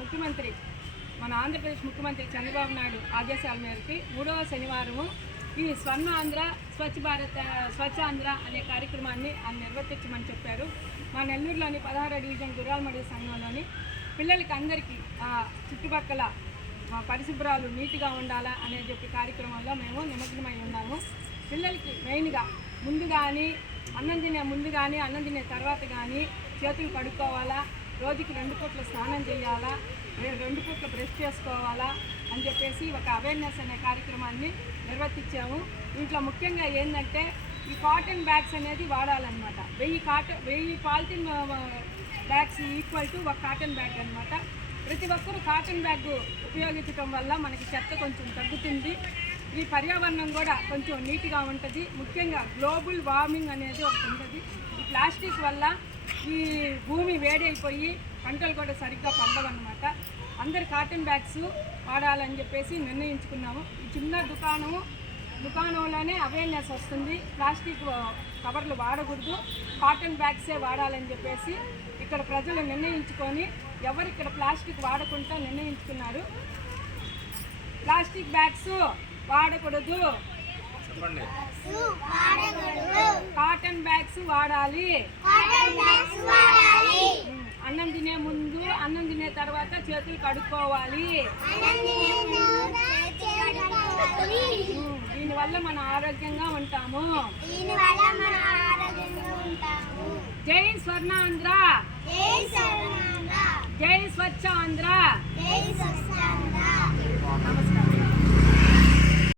ముఖ్యమంత్రి మన ఆంధ్రప్రదేశ్ ముఖ్యమంత్రి చంద్రబాబు నాయుడు ఆదేశాల మేరకు 3వ శనివారము ఈ స్వర్ణ ఆంధ్ర స్వచ్ఛ భారత్ స్వచ్ఛ ఆంధ్ర అనే కార్యక్రమాన్ని నిర్వర్తించమని చెప్పారు. మా నెల్లూరులోని 16వ డివిజన్ గుర్రాలమడి సంఘంలోని పిల్లలకి అందరికీ చుట్టుపక్కల పరిశుభ్రాలు నీట్గా ఉండాలా అనే చెప్పి కార్యక్రమంలో మేము నిమగ్నమై ఉన్నాము. పిల్లలకి మెయిన్గా ముందు కానీ అన్నం తినే ముందు కానీ అన్నం తినే తర్వాత కానీ చేతులు కడుక్కోవాలా, రోజుకి 2 పూట్ల స్నానం చేయాలా, 2 పూట్ల బ్రష్ చేసుకోవాలా అని చెప్పేసి ఒక అవేర్నెస్ అనే కార్యక్రమాన్ని నిర్వర్తించాము. దీంట్లో ముఖ్యంగా ఏంటంటే ఈ కాటన్ బ్యాగ్స్ అనేది వాడాలన్నమాట. 1000 పాలిథిన్ బ్యాగ్స్ ఈక్వల్ టు ఒక కాటన్ బ్యాగ్ అనమాట. ప్రతి ఒక్కరూ కాటన్ బ్యాగ్ ఉపయోగించడం వల్ల మనకి చెత్త కొంచెం తగ్గుతుంది, ఈ పర్యావరణం కూడా కొంచెం నీట్గా ఉంటుంది. ముఖ్యంగా గ్లోబల్ వార్మింగ్ అనేది ఒకటి ఉంటుంది. ఈ ప్లాస్టిక్ వల్ల ఈ భూమి వేడైపోయి పంటలు కూడా సరిగ్గా పండవన్నమాట. అందరు కాటన్ బ్యాగ్స్ వాడాలని చెప్పేసి నిర్ణయించుకున్నాము. ఈ చిన్న దుకాణంలోనే అవేర్నెస్ వస్తుంది, ప్లాస్టిక్ కవర్లు వాడకూడదు, కాటన్ బ్యాగ్సే వాడాలని చెప్పేసి ఇక్కడ ప్రజలు నిర్ణయించుకొని ఎవరు ఇక్కడ ప్లాస్టిక్ వాడకుండా నిర్ణయించుకున్నారు. ప్లాస్టిక్ బ్యాగ్స్ వాడకూడదు, కాటన్ బ్యాగ్స్ వాడాలి. అన్నం తినే ముందు అన్నం తినే తర్వాత చేతులు కడుక్కోవాలి. దీనివల్ల మన ఆరోగ్యంగా ఉంటాము. జై స్వర్ణాంధ్ర, జై స్వచ్ఛ ఆంధ్ర. నమస్కారం.